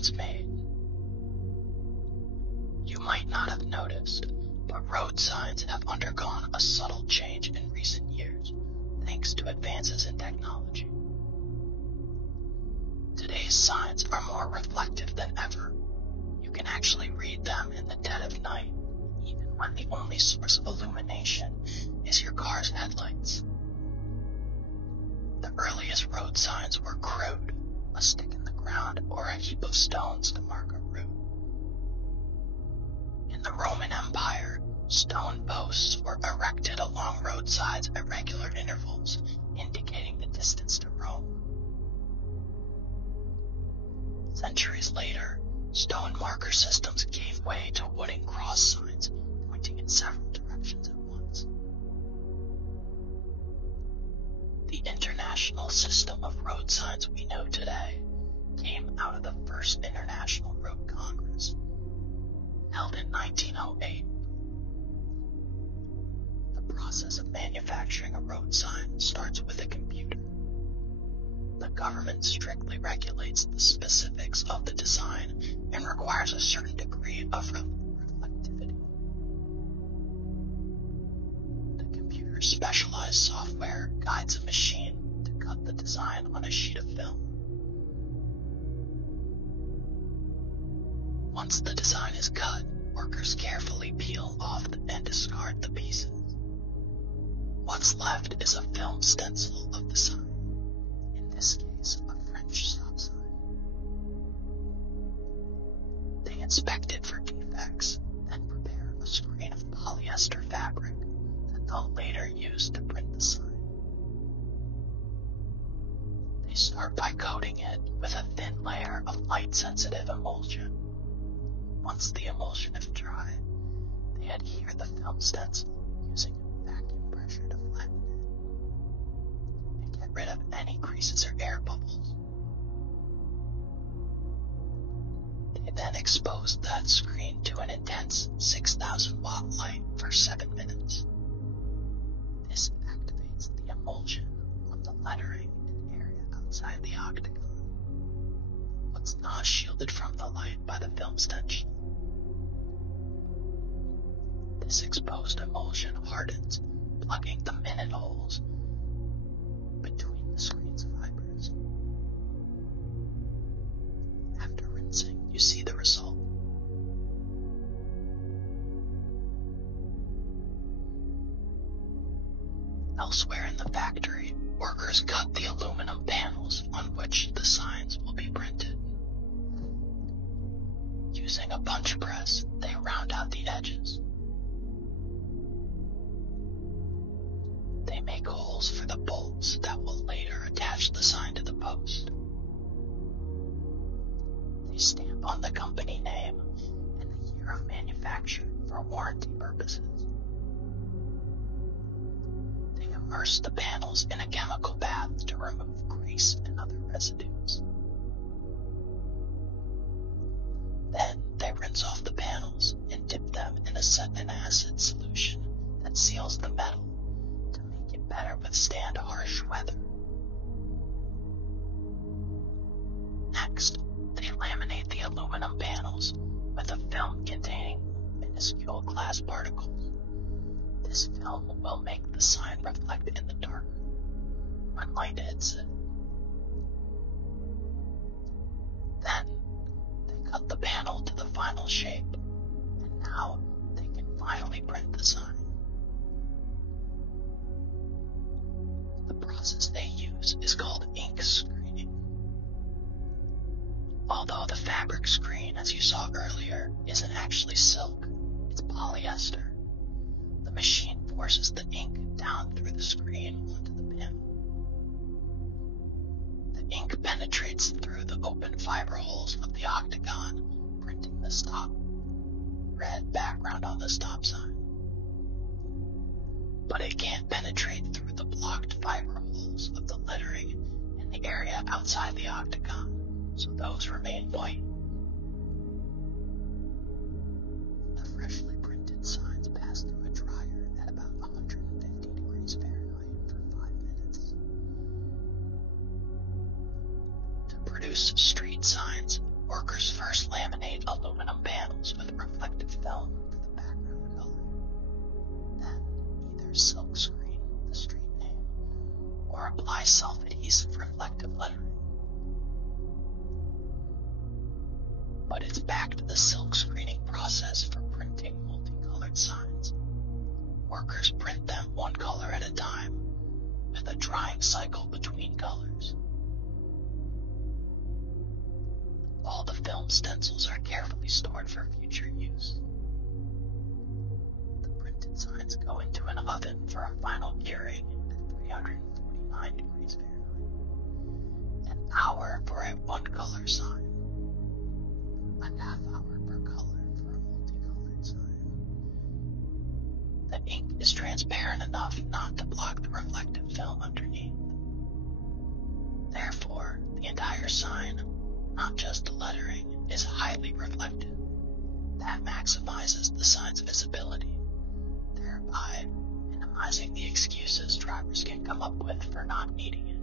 it's made. You might not have noticed, but road signs have undergone a subtle change in recent years, thanks to advances in technology. Today's signs are more reflective than ever. You can actually read them in the dead of night, even when the only source of illumination is your car's headlights. The earliest road signs were crude, a stick in the ground or a heap of stones to mark a route. In the Roman Empire, stone posts were erected along roadsides at regular intervals, indicating the distance to Rome. Centuries later, stone marker systems gave way to wooden cross signs pointing in several directions at once. The international system of road signs we know today came out of the First International Road Congress, held in 1908. The process of manufacturing a road sign starts with a computer. The government strictly regulates the specifics of the design and requires a certain degree of reflectivity. The computer's specialized software guides a machine to cut the design on a sheet of film. Once the design is cut, workers carefully peel off and discard the pieces. What's left is a film stencil of the sign, in this case a French stop sign. They inspect it for defects, then prepare a screen of polyester fabric that they'll later use to print the sign. They start by coating it with a thin layer of light-sensitive emulsion. Once the emulsion is dry, they adhere the film stencil using vacuum pressure to flatten it and get rid of any creases or air bubbles. They then expose that screen to an intense 6,000 watt light for 7 minutes. This activates the emulsion on the lettering and area outside the octagon. What's not shielded from the light by the film stencil. This exposed emulsion hardens, plugging the minute holes between the screen's fibers. After rinsing, you see the result. Elsewhere in the factory, workers cut the aluminum panels on which the signs will be printed. Using a punch press, they round out the edges. They make holes for the bolts that will later attach the sign to the post. They stamp on the company name and the year of manufacture for warranty purposes. They immerse the panels in a chemical bath to remove grease and other residues. Then they rinse off the panels and dip them in an acid solution that seals the metal to make it better withstand harsh weather. Next, they laminate the aluminum panels with a film containing minuscule glass particles. This film will make the sign reflect in the dark when light hits it. Then, they cut the panel to the final shape, and now they can finally print the sign. The process they use is called ink screening. Although the fabric screen, as you saw earlier, isn't actually silk, it's polyester. The machine forces the ink down through the screen onto the panel. The ink penetrates through the open fiber holes of the octagon, printing the stop red background on the stop sign. But it can't penetrate through the blocked fiber holes of the lettering in the area outside the octagon, so those remain white. The freshly printed signs pass through a dryer at about 150 degrees Fahrenheit for 5 minutes. To produce street signs, Workers first laminate aluminum panels with reflective film for the background color. Then either silkscreen the street name or apply self-adhesive reflective lettering. But it's back to the silk screening process for printing multicolored signs. Workers print them one color at a time, with a drying cycle between colors. All the film stencils are carefully stored for future use. The printed signs go into an oven for a final curing at 349 degrees Fahrenheit. An hour for a one-color sign. A half hour per color for a multicolored sign. The ink is transparent enough not to block the reflective film underneath. Therefore, the entire sign, not just the lettering, is highly reflective. That maximizes the sign's visibility, thereby minimizing the excuses drivers can come up with for not needing it.